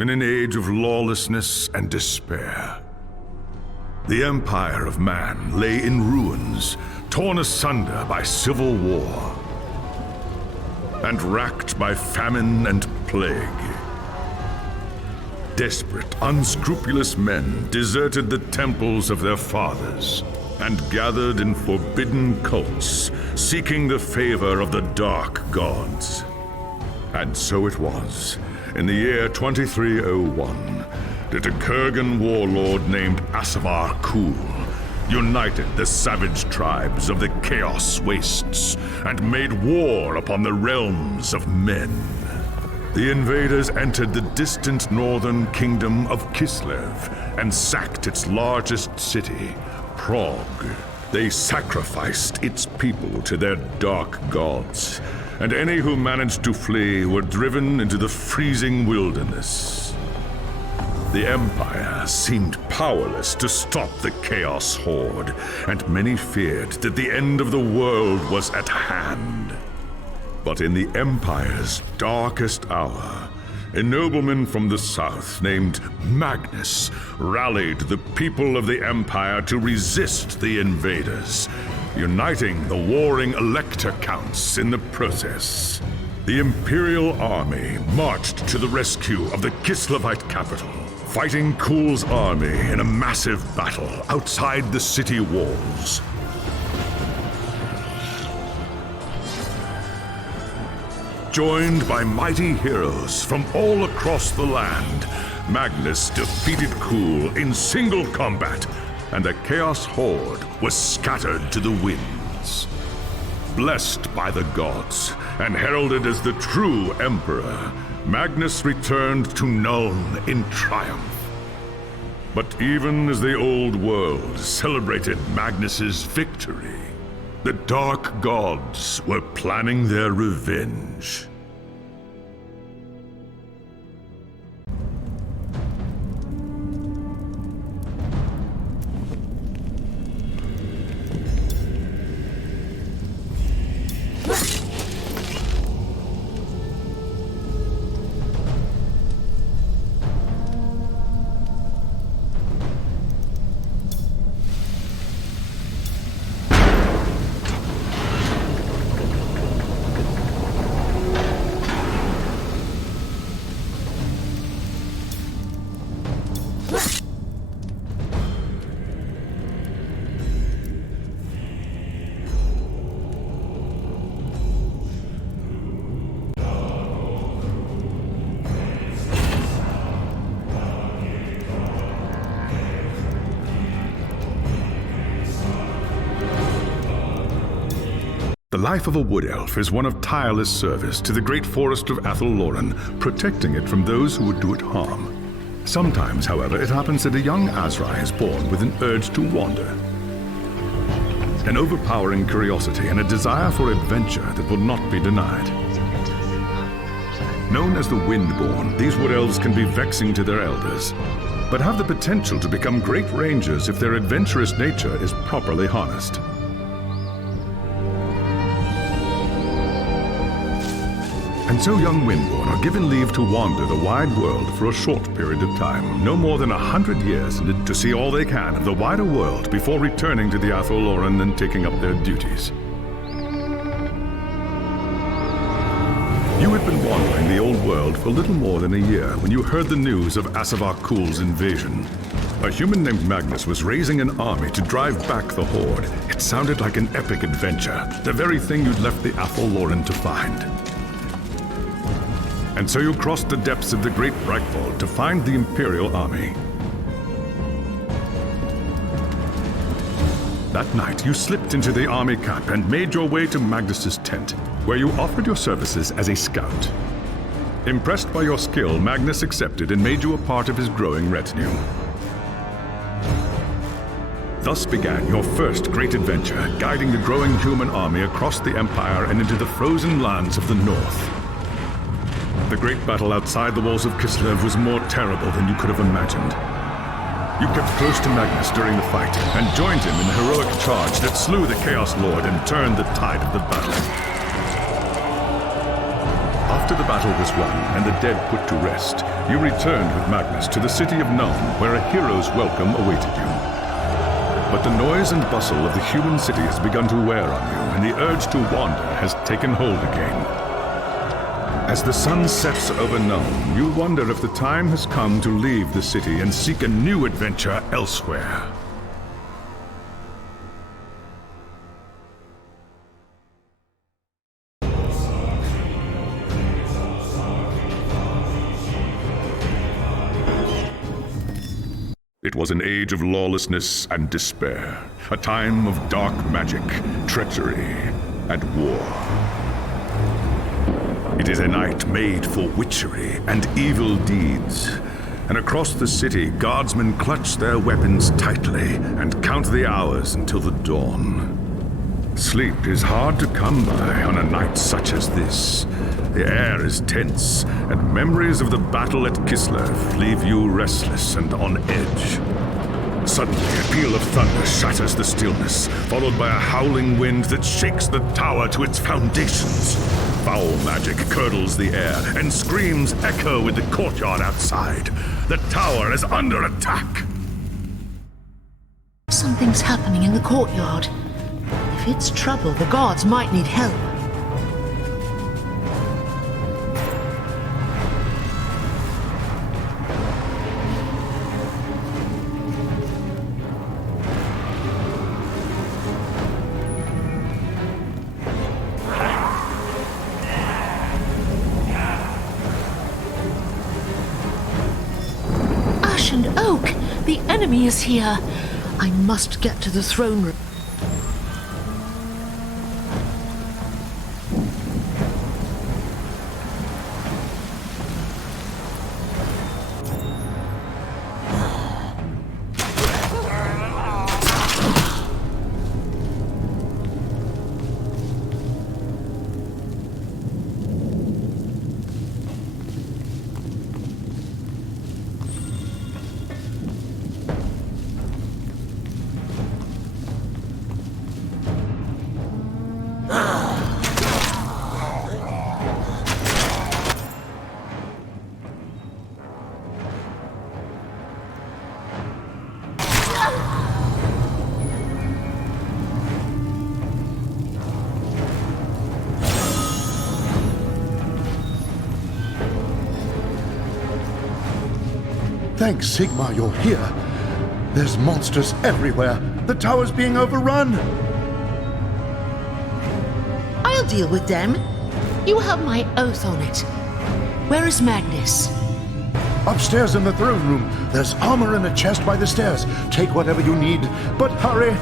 in an age of lawlessness and despair. The empire of man lay in ruins, torn asunder by civil war, and racked by famine and plague. Desperate, unscrupulous men deserted the temples of their fathers and gathered in forbidden cults, seeking the favor of the dark gods. And so it was, in the year 2301, that a Kurgan warlord named Asavar Kul united the savage tribes of the Chaos Wastes and made war upon the realms of men. The invaders entered the distant northern kingdom of Kislev and sacked its largest city, Prague. They sacrificed its people to their dark gods, and any who managed to flee were driven into the freezing wilderness. The Empire seemed powerless to stop the Chaos Horde, and many feared that the end of the world was at hand. But in the Empire's darkest hour, a nobleman from the south named Magnus rallied the people of the Empire to resist the invaders, uniting the warring Elector Counts in the process. The Imperial Army marched to the rescue of the Kislevite capital, fighting Kul's army in a massive battle outside the city walls. Joined by mighty heroes from all across the land, Magnus defeated Kul in single combat, and the Chaos Horde was scattered to the winds. Blessed by the gods and heralded as the true Emperor, Magnus returned to Nuln in triumph. But even as the old world celebrated Magnus's victory, the Dark Gods were planning their revenge. The life of a wood elf is one of tireless service to the great forest of Athel-Loren, protecting it from those who would do it harm. Sometimes, however, it happens that a young Azrai is born with an urge to wander. An overpowering curiosity and a desire for adventure that will not be denied. Known as the Windborn, these wood elves can be vexing to their elders, but have the potential to become great rangers if their adventurous nature is properly harnessed. And so young Windborn are given leave to wander the wide world for a short period of time, no more than 100 years, to see all they can of the wider world before returning to the Athel-Loren and taking up their duties. You had been wandering the old world for little more than a year when you heard the news of Asavar Kul's invasion. A human named Magnus was raising an army to drive back the Horde. It sounded like an epic adventure, the very thing you'd left the Athel-Loren to find. And so you crossed the depths of the Great Breakfall to find the Imperial Army. That night, you slipped into the army camp and made your way to Magnus's tent, where you offered your services as a scout. Impressed by your skill, Magnus accepted and made you a part of his growing retinue. Thus began your first great adventure, guiding the growing human army across the Empire and into the frozen lands of the North. The great battle outside the walls of Kislev was more terrible than you could have imagined. You kept close to Magnus during the fight and joined him in the heroic charge that slew the Chaos Lord and turned the tide of the battle. After the battle was won and the dead put to rest, you returned with Magnus to the city of Nuln, where a hero's welcome awaited you. But the noise and bustle of the human city has begun to wear on you, and the urge to wander has taken hold again. As the sun sets over Nuln, you wonder if the time has come to leave the city and seek a new adventure elsewhere. It was an age of lawlessness and despair, a time of dark magic, treachery, and war. It is a night made for witchery and evil deeds, and across the city, guardsmen clutch their weapons tightly and count the hours until the dawn. Sleep is hard to come by on a night such as this. The air is tense, and memories of the battle at Kislev leave you restless and on edge. Suddenly, a peal of thunder shatters the stillness, followed by a howling wind that shakes the tower to its foundations. Foul magic curdles the air, and screams echo in the courtyard outside. The tower is under attack! Something's happening in the courtyard. If it's trouble, the guards might need help. Ash and Oak! The enemy is here! I must get to the throne room. Thanks, Sigmar, you're here. There's monsters everywhere. The tower's being overrun. I'll deal with them. You have my oath on it. Where is Magnus? Upstairs in the throne room. There's armor in a chest by the stairs. Take whatever you need, but hurry.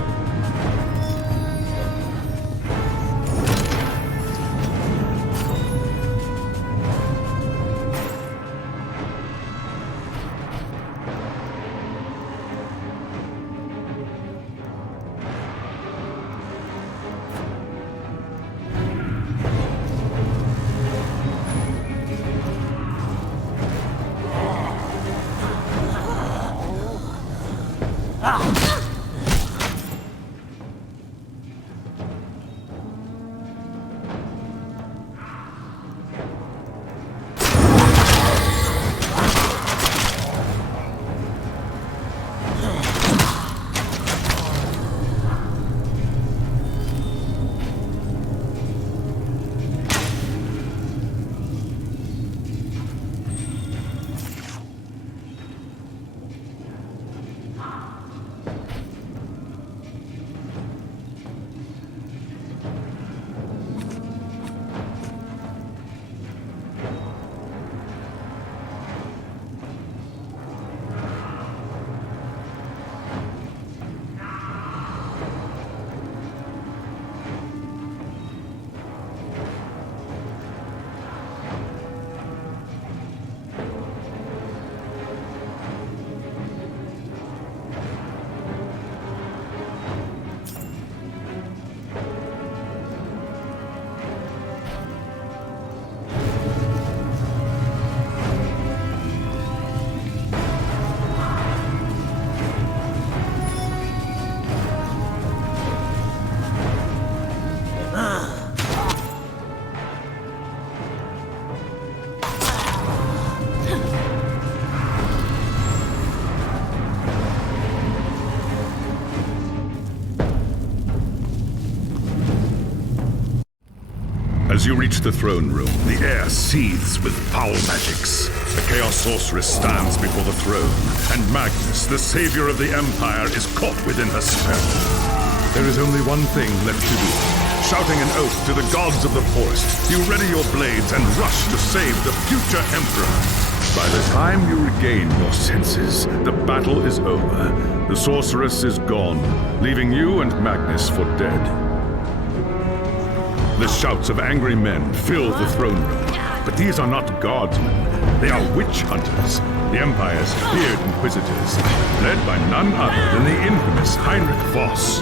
As you reach the throne room, the air seethes with foul magics. The Chaos Sorceress stands before the throne, and Magnus, the savior of the Empire, is caught within her spell. There is only one thing left to do. Shouting an oath to the gods of the forest, you ready your blades and rush to save the future Emperor. By the time you regain your senses, the battle is over. The Sorceress is gone, leaving you and Magnus for dead. The shouts of angry men fill the throne room. But these are not guardsmen. They are witch hunters, the Empire's feared inquisitors, led by none other than the infamous Heinrich Voss.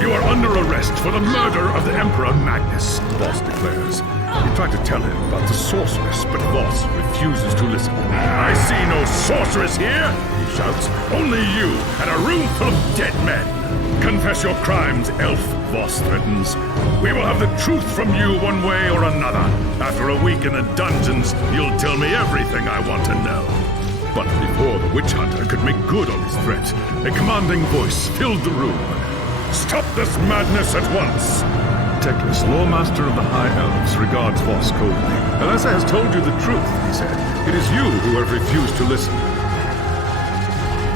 You are under arrest for the murder of the Emperor Magnus, Voss declares. You try to tell him about the sorceress, but Voss refuses to listen. I see no sorceress here, he shouts. Only you and a room full of dead men. Confess your crimes, elf, Voss threatens. We will have the truth from you one way or another. After a week in the dungeons, you'll tell me everything I want to know. But before the witch hunter could make good on his threat, a commanding voice filled the room. Stop this madness at once! Teclis, Lawmaster of the High Elves, regards Voss coldly. Alessa has told you the truth, he said. It is you who have refused to listen.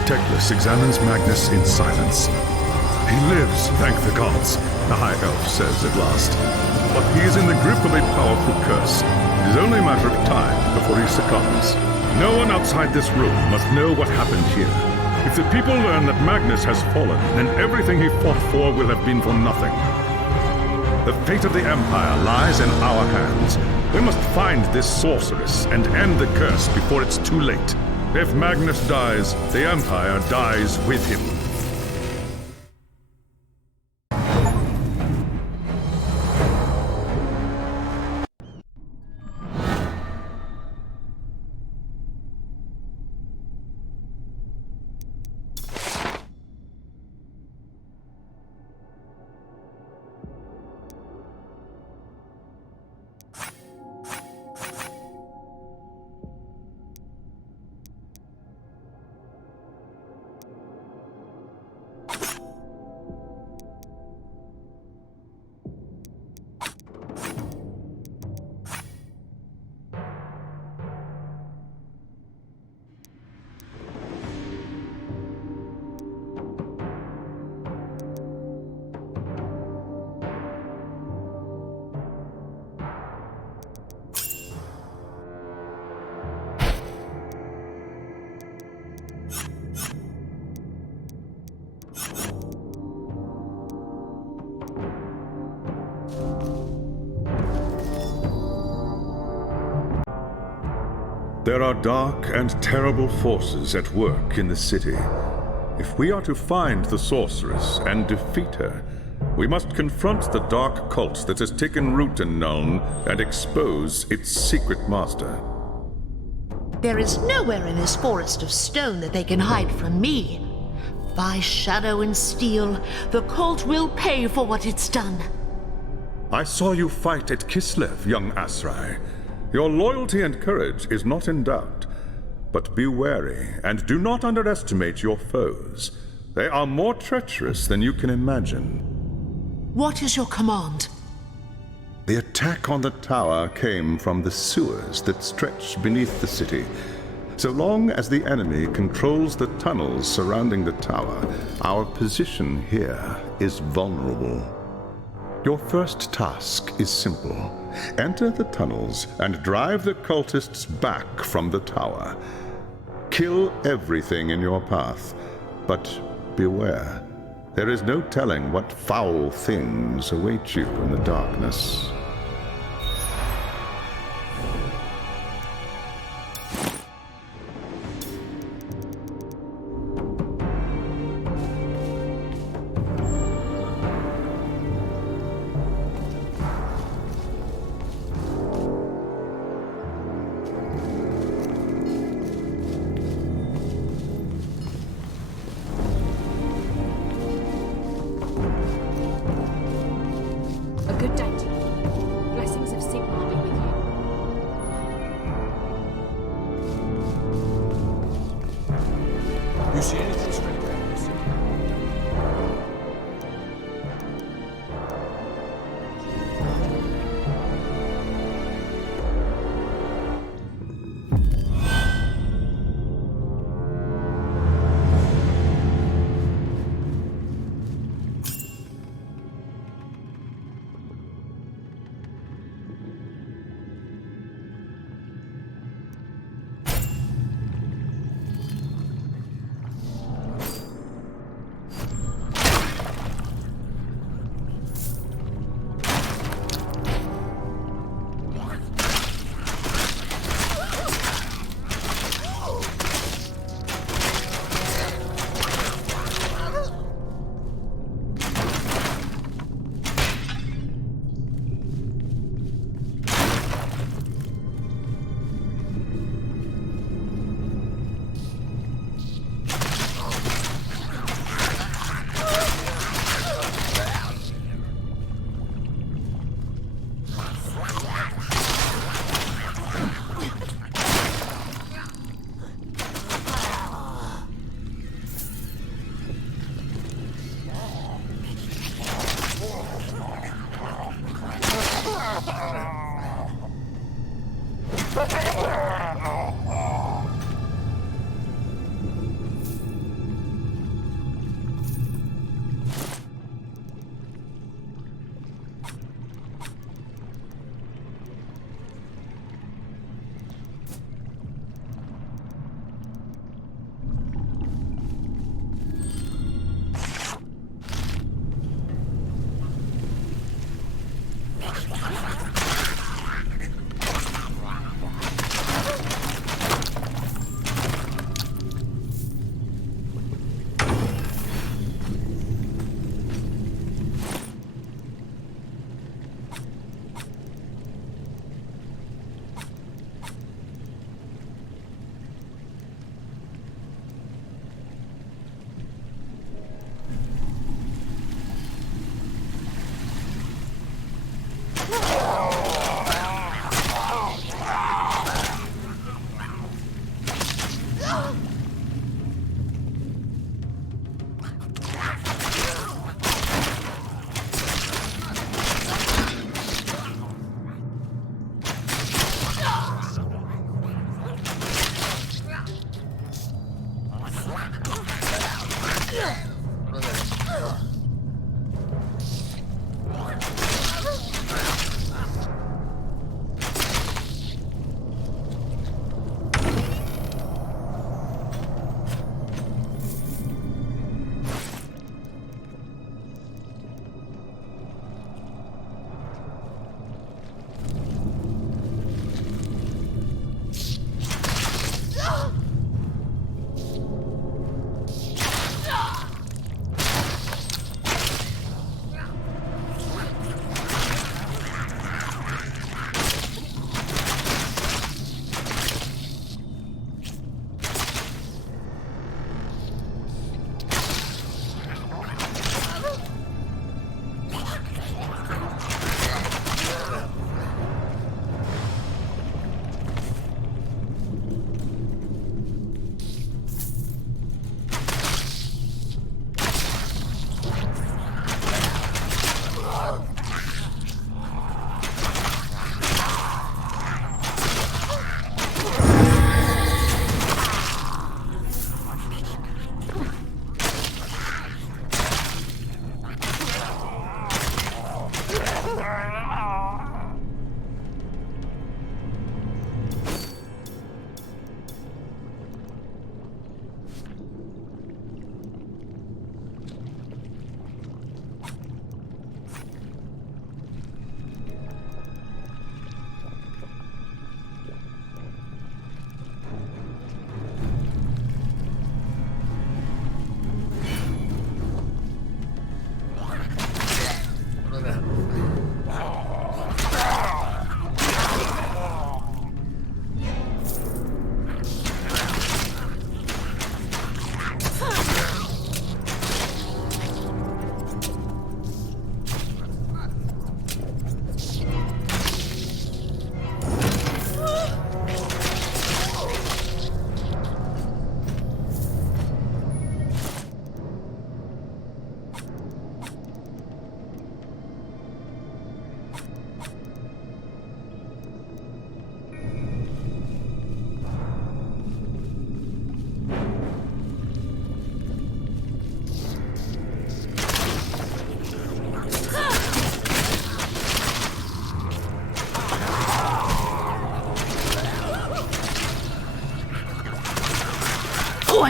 Teclis examines Magnus in silence. He lives, thank the gods, the High Elf says at last. But he is in the grip of a powerful curse. It is only a matter of time before he succumbs. No one outside this room must know what happened here. If the people learn that Magnus has fallen, then everything he fought for will have been for nothing. The fate of the Empire lies in our hands. We must find this sorceress and end the curse before it's too late. If Magnus dies, the Empire dies with him. There are dark and terrible forces at work in the city. If we are to find the sorceress and defeat her, we must confront the dark cult that has taken root in Nuln and expose its secret master. There is nowhere in this forest of stone that they can hide from me. By shadow and steel, the cult will pay for what it's done. I saw you fight at Kislev, young Asrai. Your loyalty and courage is not in doubt. But be wary, and do not underestimate your foes. They are more treacherous than you can imagine. What is your command? The attack on the tower came from the sewers that stretch beneath the city. So long as the enemy controls the tunnels surrounding the tower, our position here is vulnerable. Your first task is simple. Enter the tunnels and drive the cultists back from the tower. Kill everything in your path, but beware. There is no telling what foul things await you in the darkness. Good day to you. Blessings of Sigmar be with you. You see anything strange?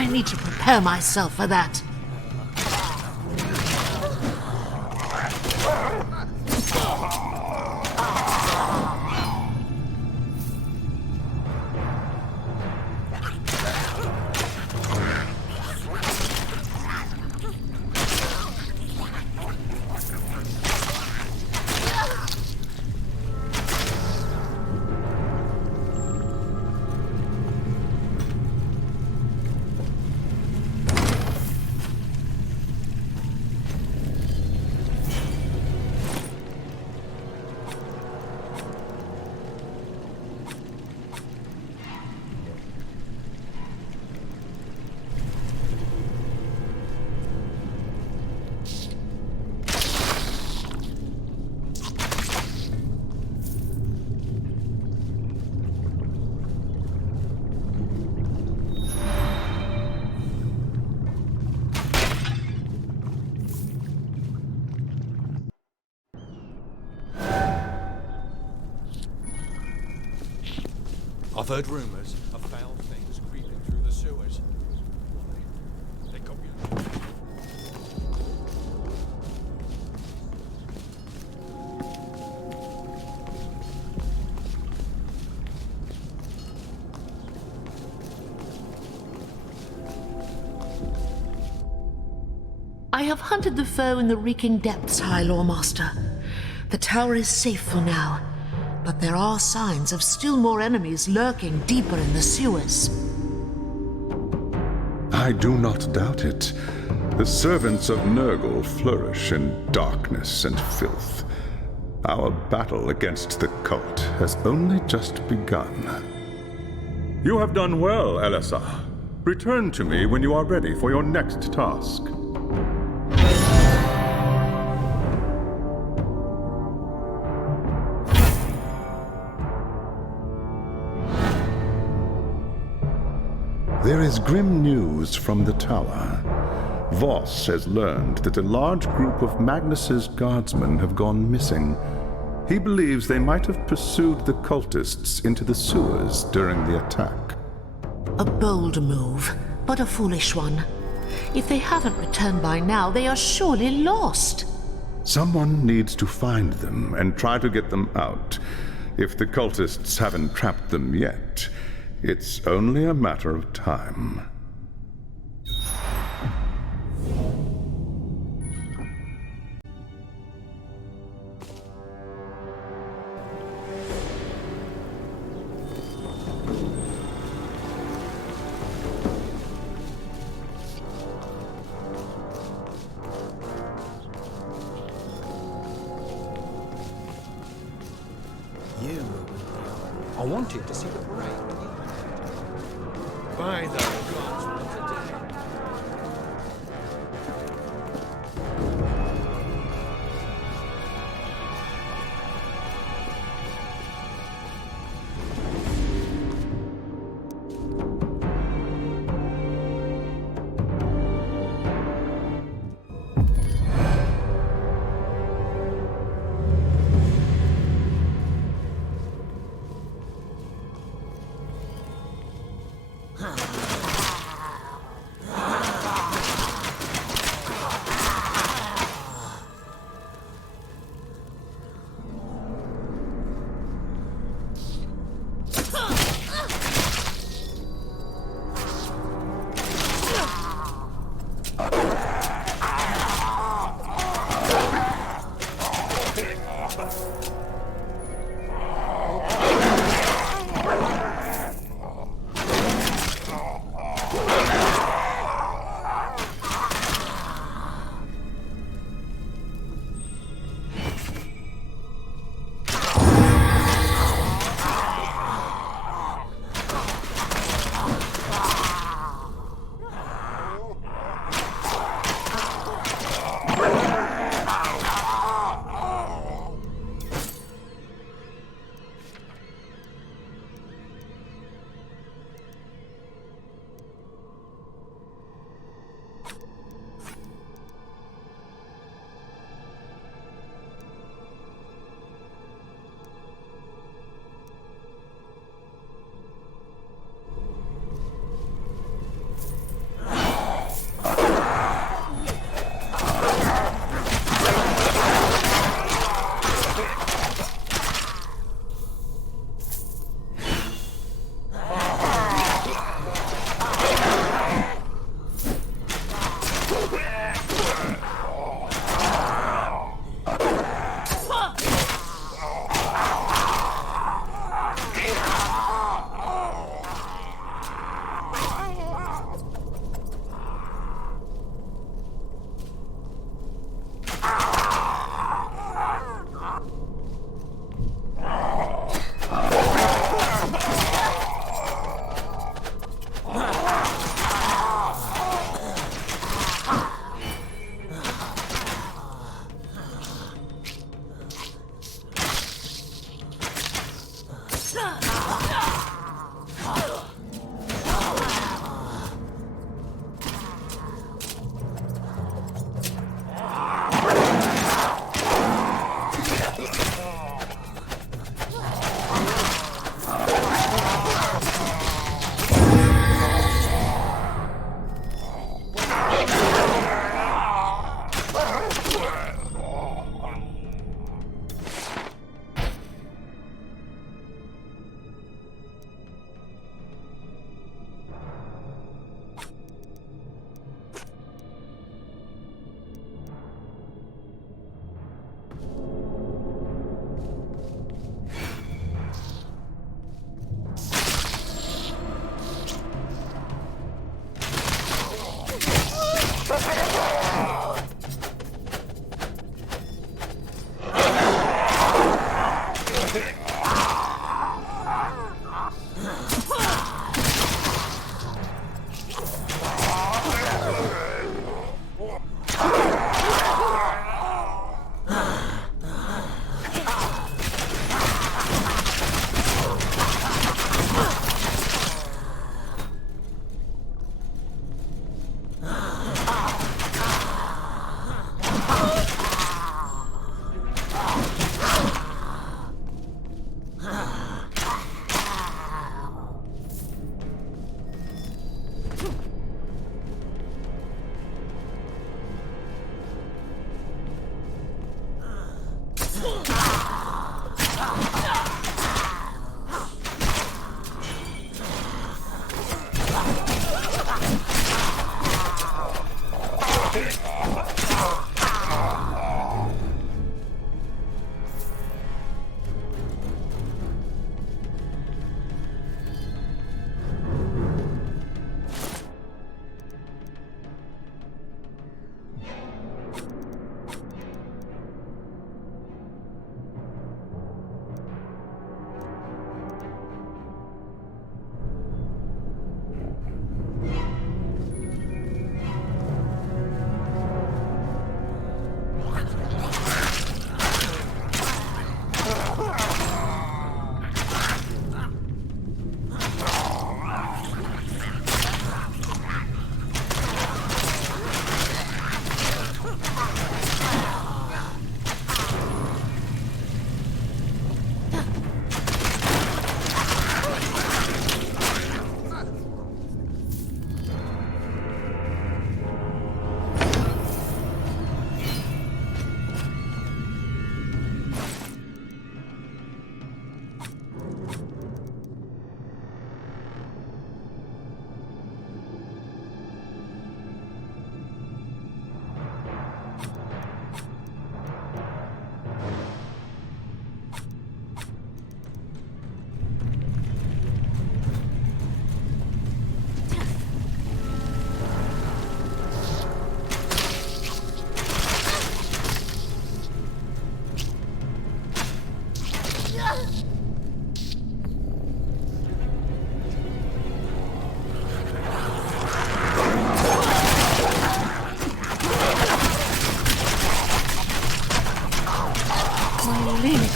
I need to prepare myself for that. I've heard rumors of foul things creeping through the sewers. They got you. I have hunted the foe in the reeking depths, High Lawmaster. The tower is safe for now, but there are signs of still more enemies lurking deeper in the sewers. I do not doubt it. The servants of Nurgle flourish in darkness and filth. Our battle against the cult has only just begun. You have done well, Elessa. Return to me when you are ready for your next task. There is grim news from the tower. Voss has learned that a large group of Magnus's guardsmen have gone missing. He believes they might have pursued the cultists into the sewers during the attack. A bold move, but a foolish one. If they haven't returned by now, they are surely lost. Someone needs to find them and try to get them out. If the cultists haven't trapped them yet, it's only a matter of time. I wanted to see the parade. By the gods, what a day.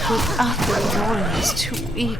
Without the warrior is too weak.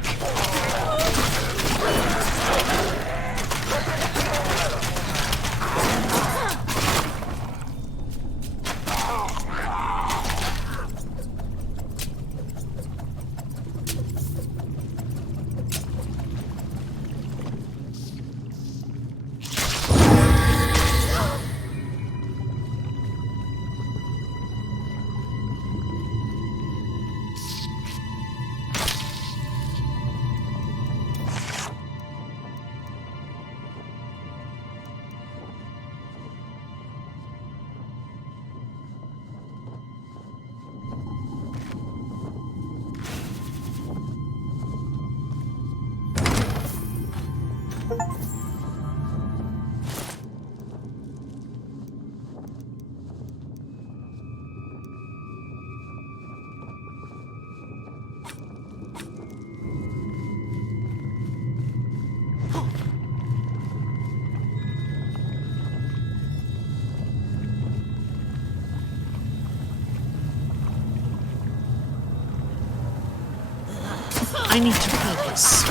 I need to focus.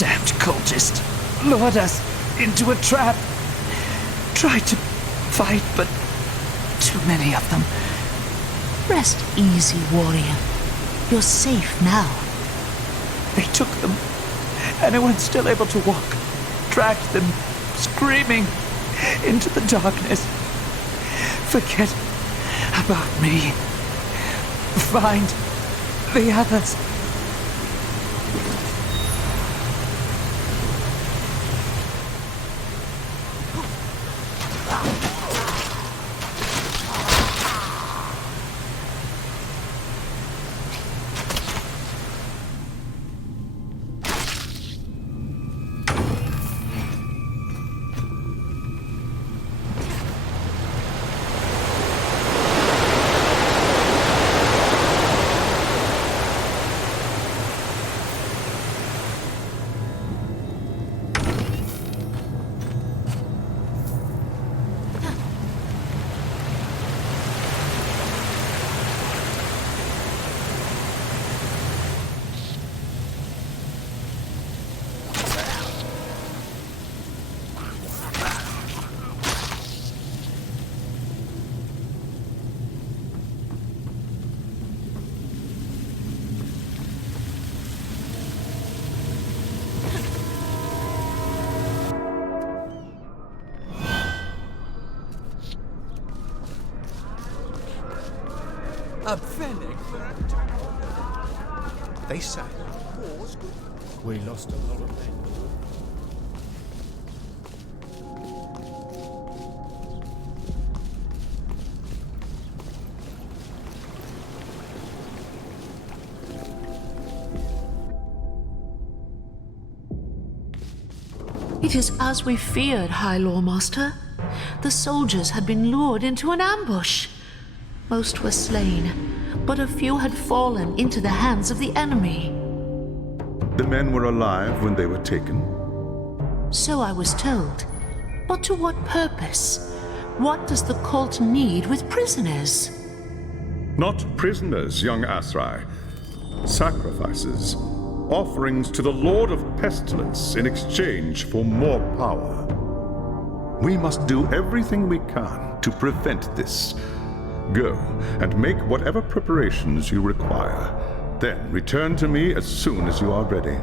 Damned cultist! Lured us into a trap. Tried to fight, but too many of them. Rest easy, warrior. You're safe now. They took them. Anyone's still able to walk. Dragged them, screaming, into the darkness. Forget about me. Find the others. A pfennig for a They say war's good. We lost a lot of men. It is as we feared, High Lawmaster. The soldiers had been lured into an ambush. Most were slain, but a few had fallen into the hands of the enemy. The men were alive when they were taken. So I was told. But to what purpose? What does the cult need with prisoners? Not prisoners, young Asrai. Sacrifices. Offerings to the Lord of Pestilence in exchange for more power. We must do everything we can to prevent this. Go and make whatever preparations you require. Then return to me as soon as you are ready.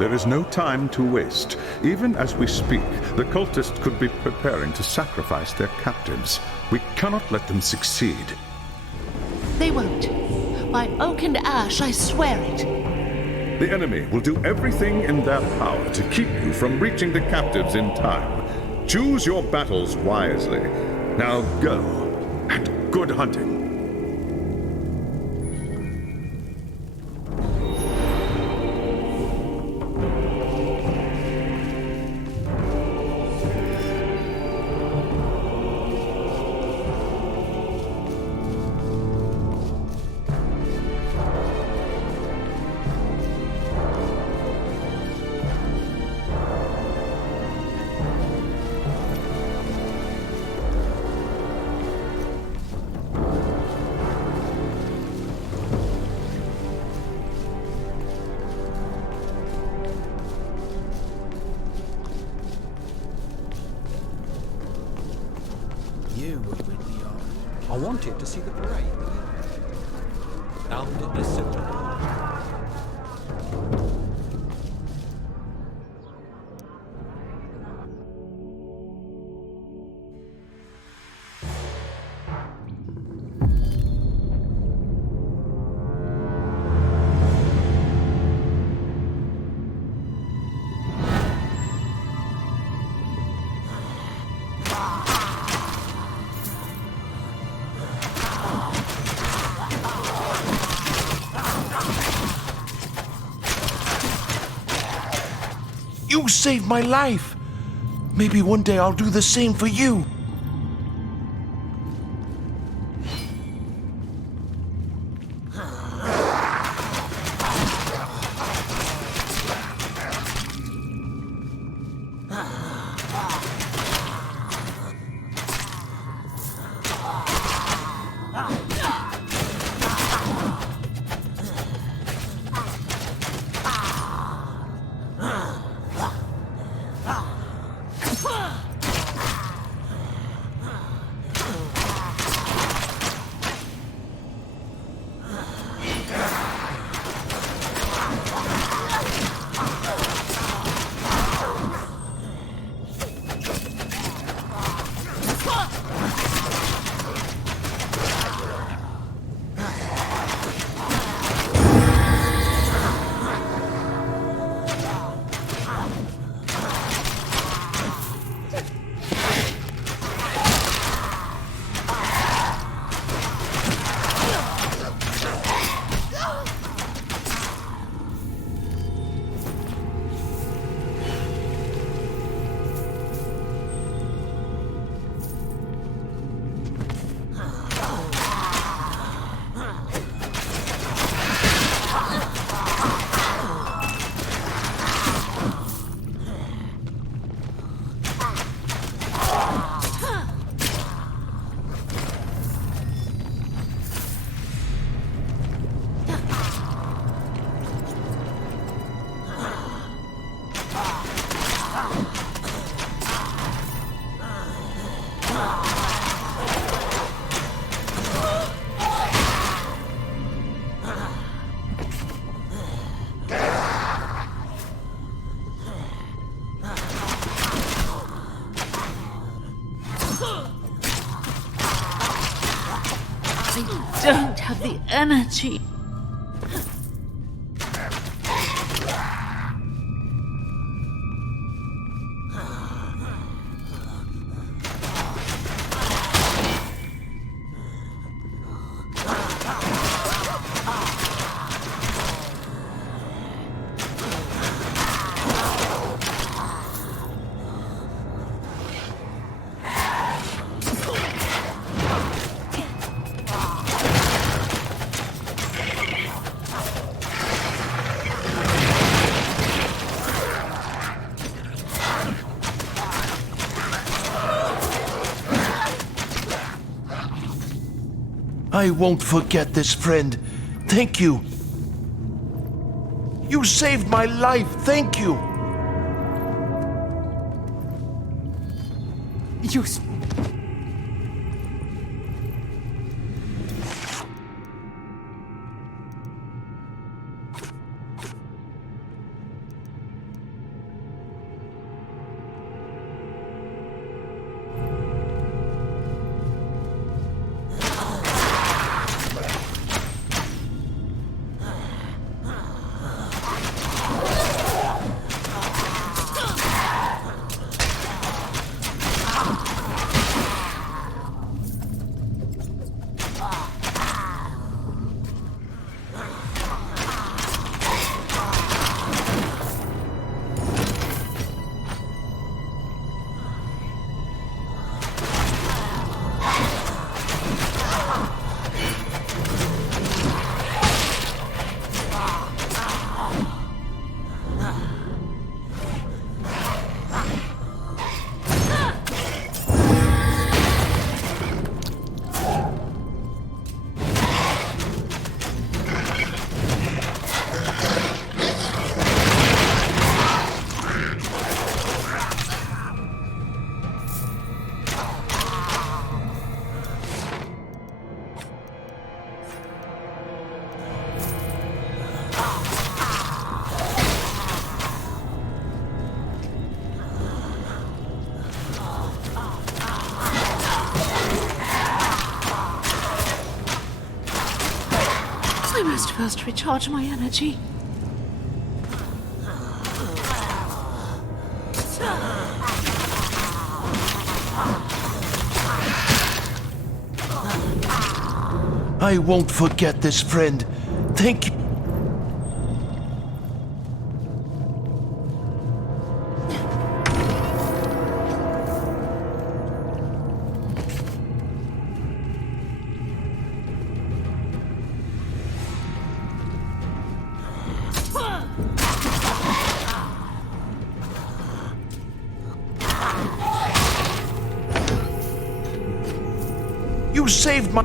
There is no time to waste. Even as we speak, the cultists could be preparing to sacrifice their captives. We cannot let them succeed. They won't. By oak and ash, I swear it. The enemy will do everything in their power to keep you from reaching the captives in time. Choose your battles wisely. Now go, and good hunting. I wanted to see the parade. Down in the center. You saved my life. Maybe one day I'll do the same for you. Don't have the energy. I won't forget this, friend. Thank you. You saved my life. Thank you. You... must first recharge my energy. I won't forget this, friend. Thank you. You saved my...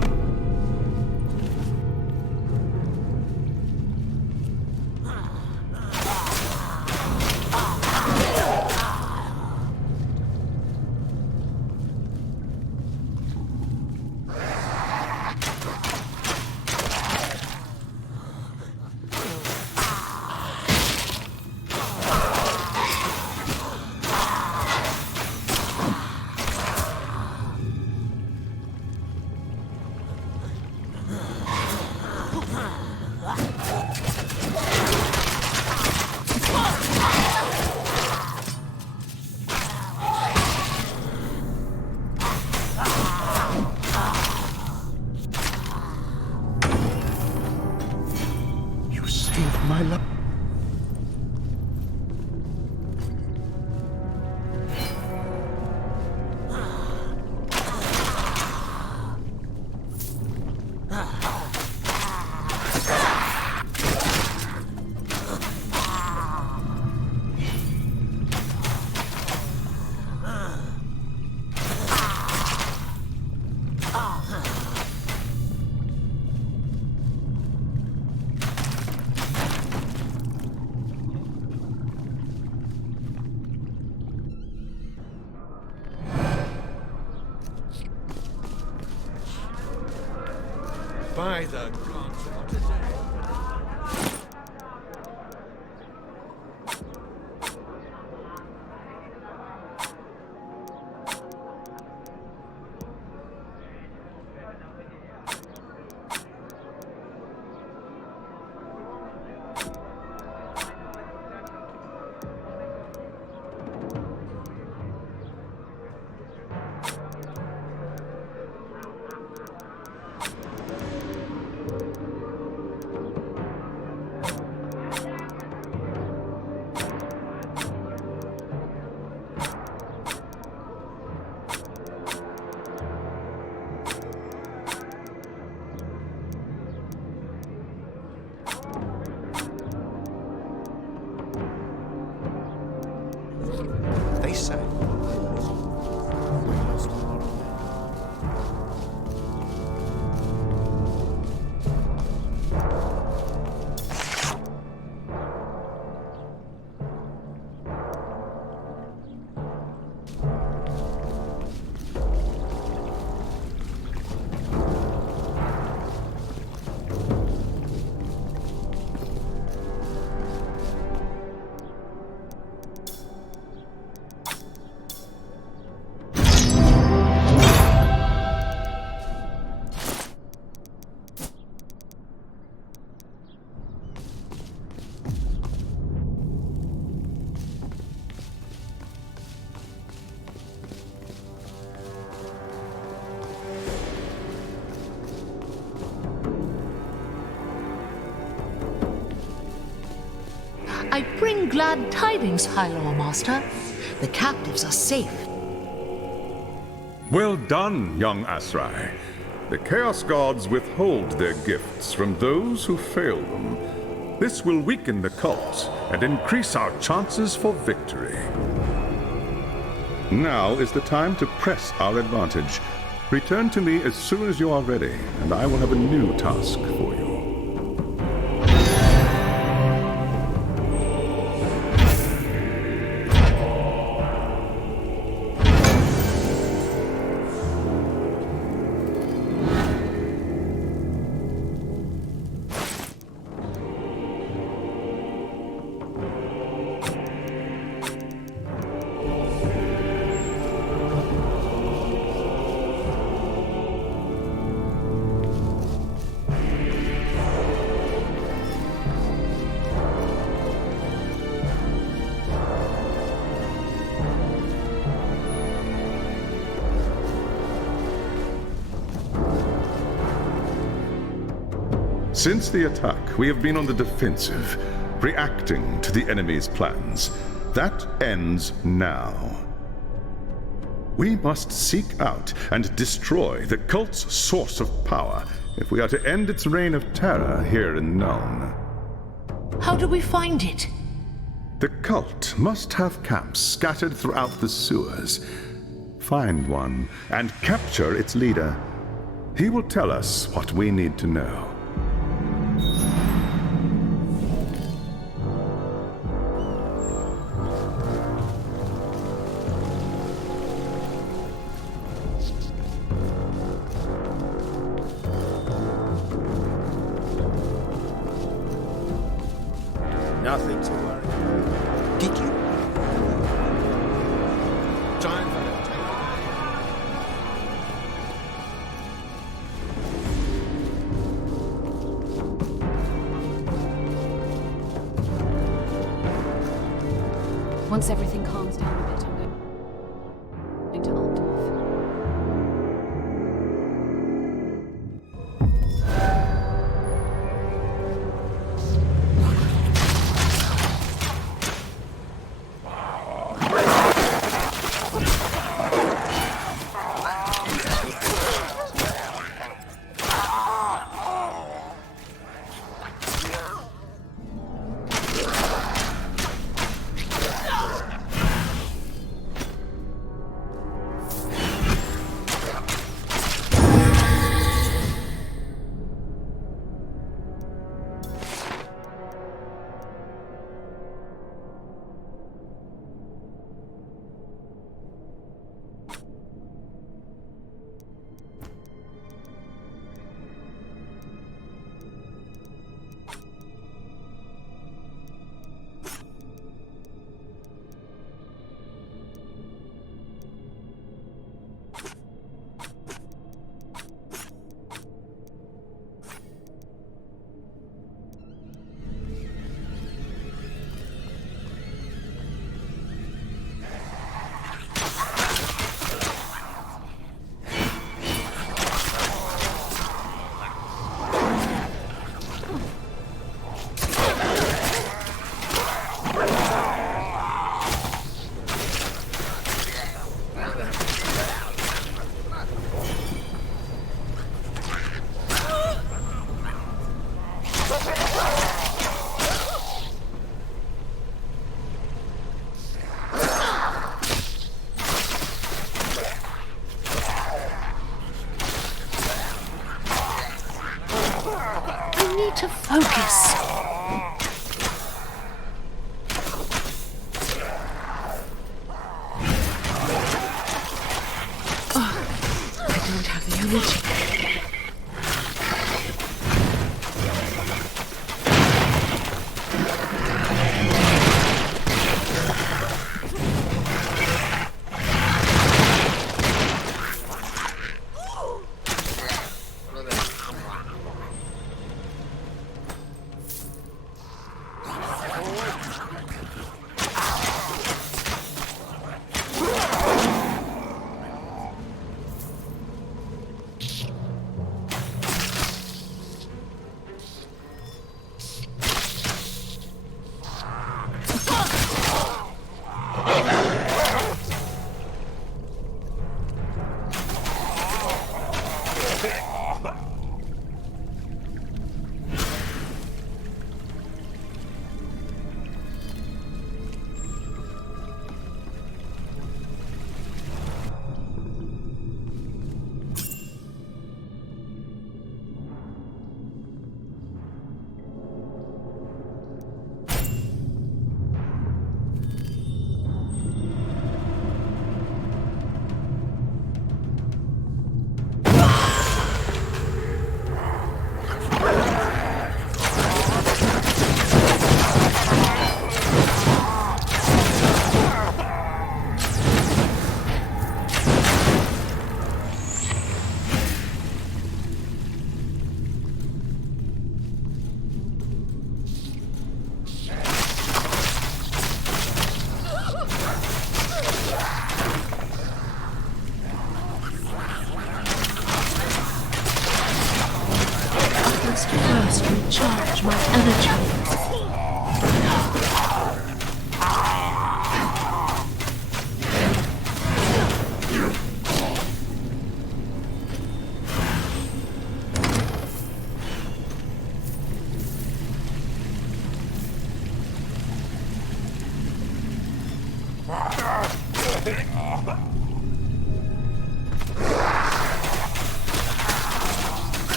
You saved my life. By the gods, what a day! They say. I bring glad tidings, High Lord Master. The captives are safe. Well done, young Asrai. The Chaos Gods withhold their gifts from those who fail them. This will weaken the cult and increase our chances for victory. Now is the time to press our advantage. Return to me as soon as you are ready, and I will have a new task for you. Since the attack, we have been on the defensive, reacting to the enemy's plans. That ends now. We must seek out and destroy the cult's source of power if we are to end its reign of terror here in Nuln. How do we find it? The cult must have camps scattered throughout the sewers. Find one and capture its leader. He will tell us what we need to know. Nothing to worry about. Did you? Time for it. Once everything calms down a bit, I'm going to Altdorf. To focus. I don't have the energy.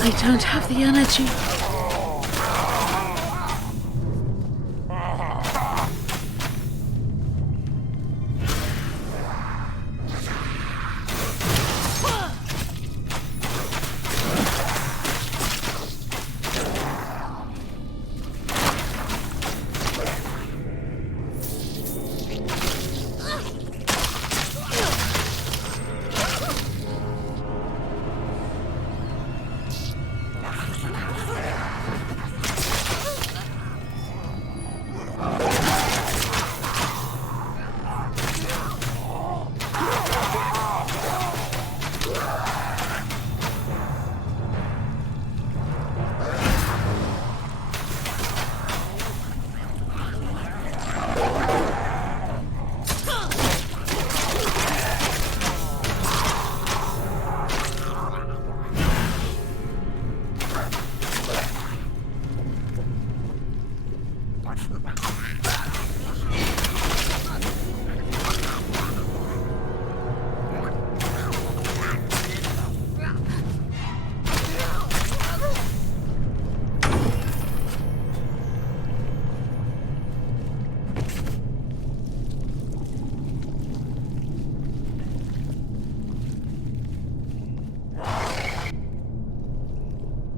I don't have the energy.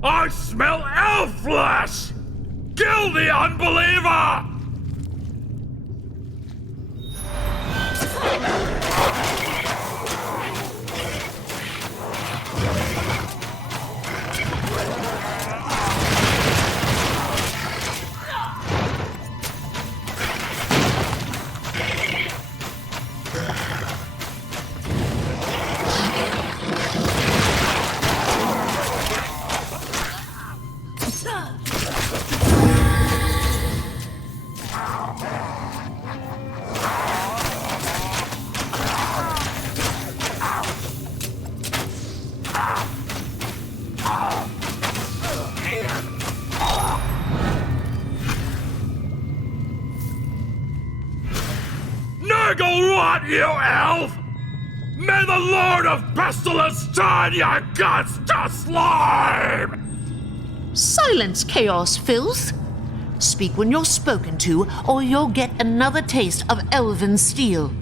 I smell elf flesh! Kill the unbeliever! Rot, you elf! May the Lord of Pestilence turn your guts to slime! Silence, Chaos Filth! Speak when you're spoken to, or you'll get another taste of elven steel.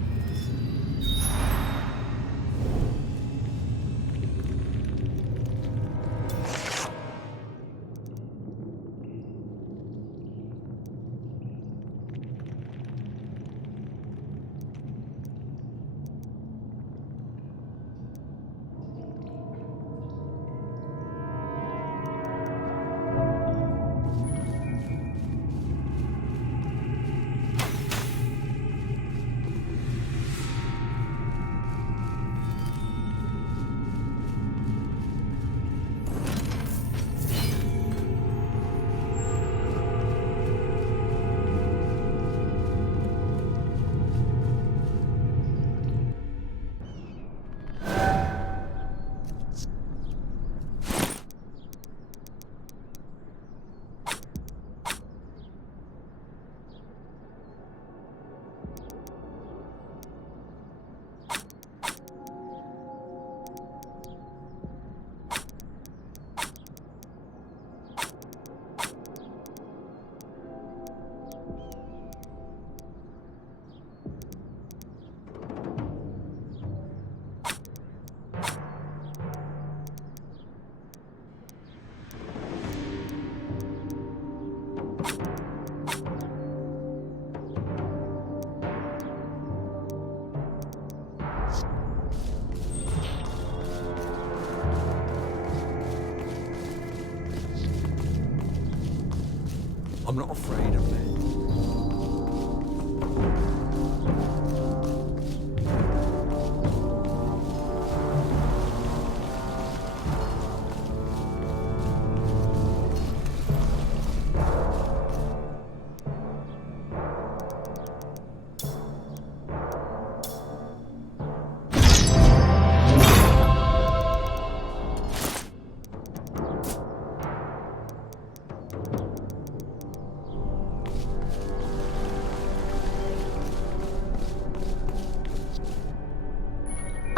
I'm not afraid of men.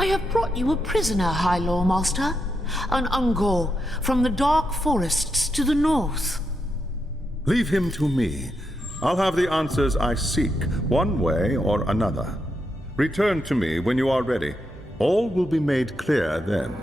I have brought you a prisoner, High Lawmaster. An Ungor from the dark forests to the north. Leave him to me. I'll have the answers I seek, one way or another. Return to me when you are ready. All will be made clear then.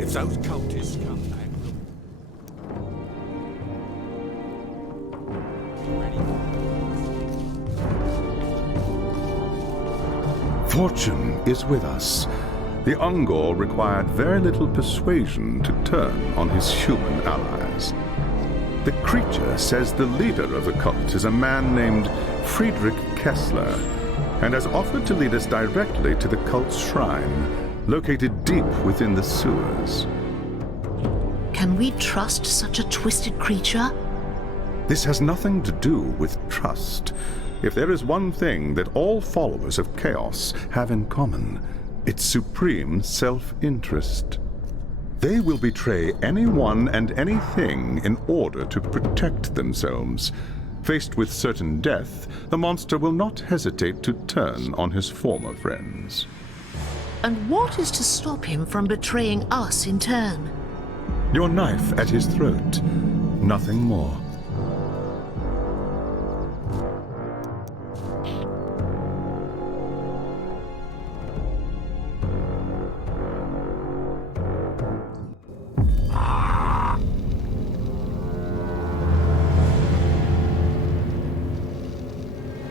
If those cultists come back, Fortune is with us. The Ungor required very little persuasion to turn on his human allies. The creature says the leader of the cult is a man named Friedrich Kessler, and has offered to lead us directly to the cult's shrine, located deep within the sewers. Can we trust such a twisted creature? This has nothing to do with trust. If there is one thing that all followers of Chaos have in common, it's supreme self-interest. They will betray anyone and anything in order to protect themselves. Faced with certain death, the monster will not hesitate to turn on his former friends. And what is to stop him from betraying us in turn? Your knife at his throat. Nothing more.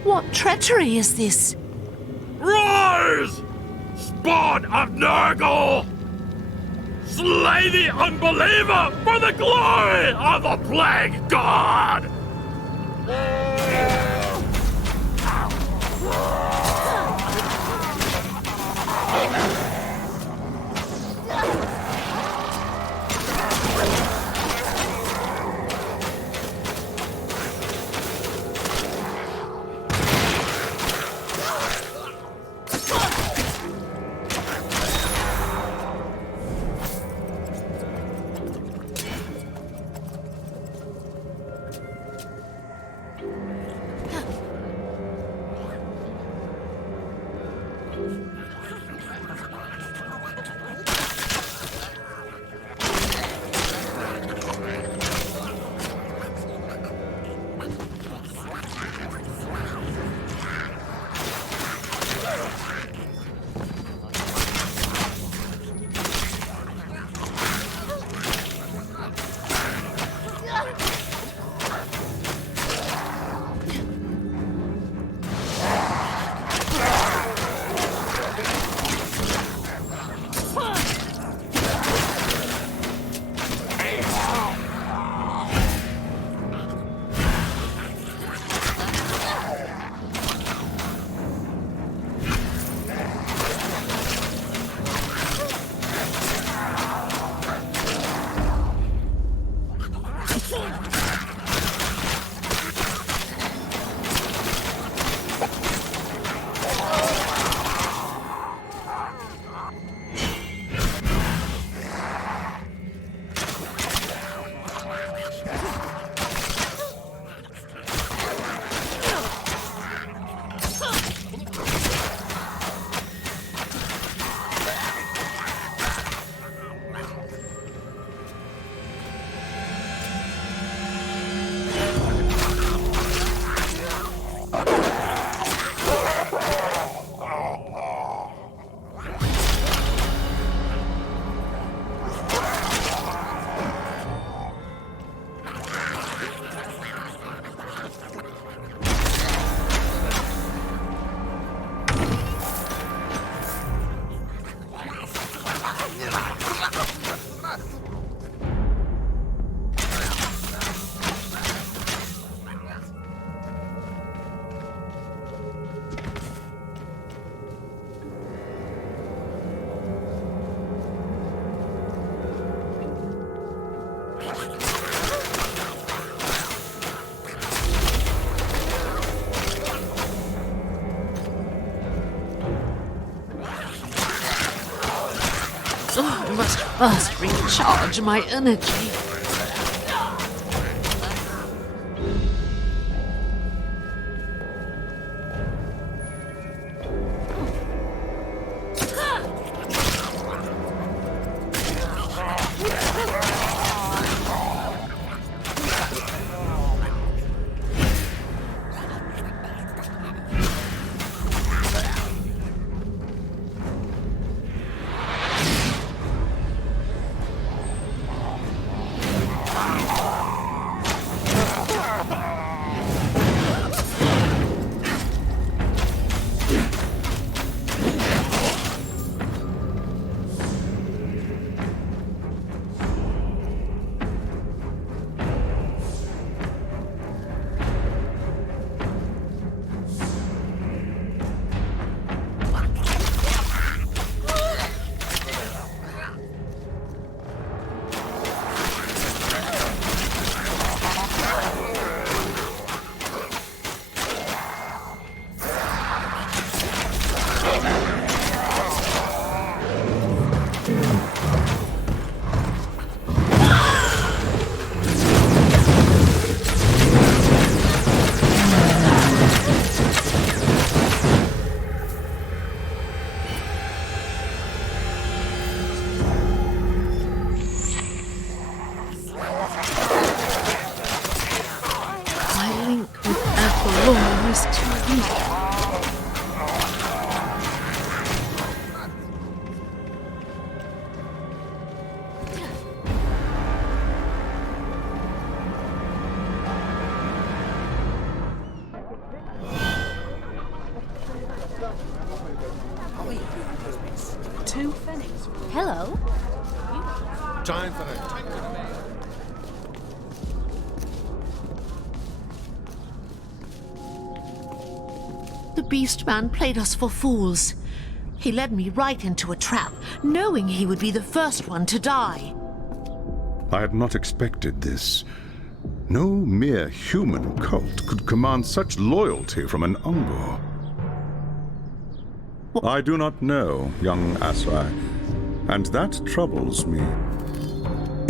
What treachery is this? Rise! Spawn of Nurgle! Slay the unbeliever for the glory of the Plague God! must first recharge my energy. Hello? Time for that. The beast man played us for fools. He led me right into a trap, knowing he would be the first one to die. I had not expected this. No mere human cult could command such loyalty from an Ungor. I do not know, young Asrai, and that troubles me.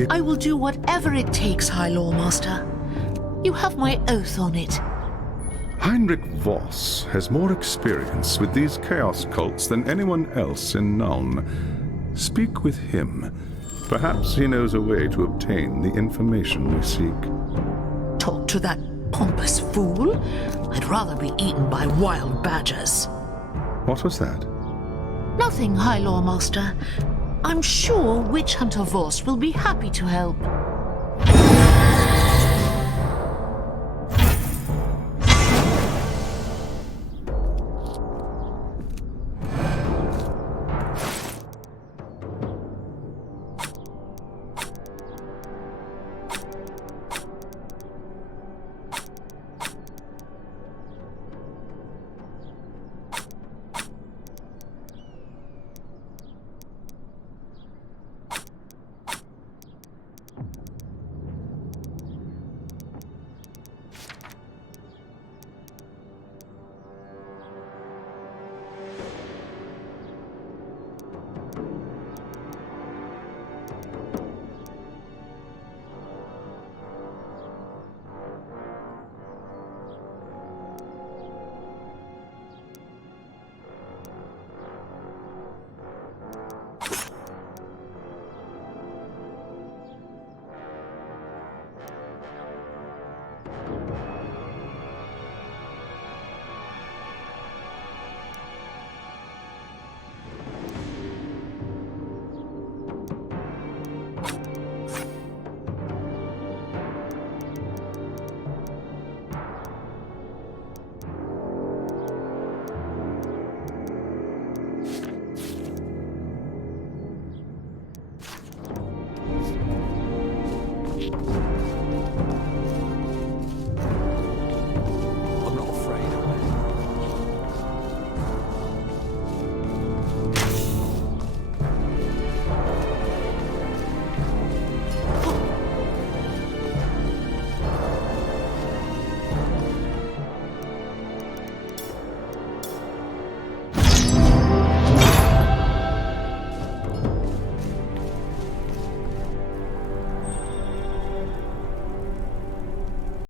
I will do whatever it takes, High Lawmaster. You have my oath on it. Heinrich Voss has more experience with these chaos cults than anyone else in Nuln. Speak with him. Perhaps he knows a way to obtain the information we seek. Talk to that pompous fool? I'd rather be eaten by wild badgers. What was that? Nothing, High Lawmaster. I'm sure Witch Hunter Voss will be happy to help.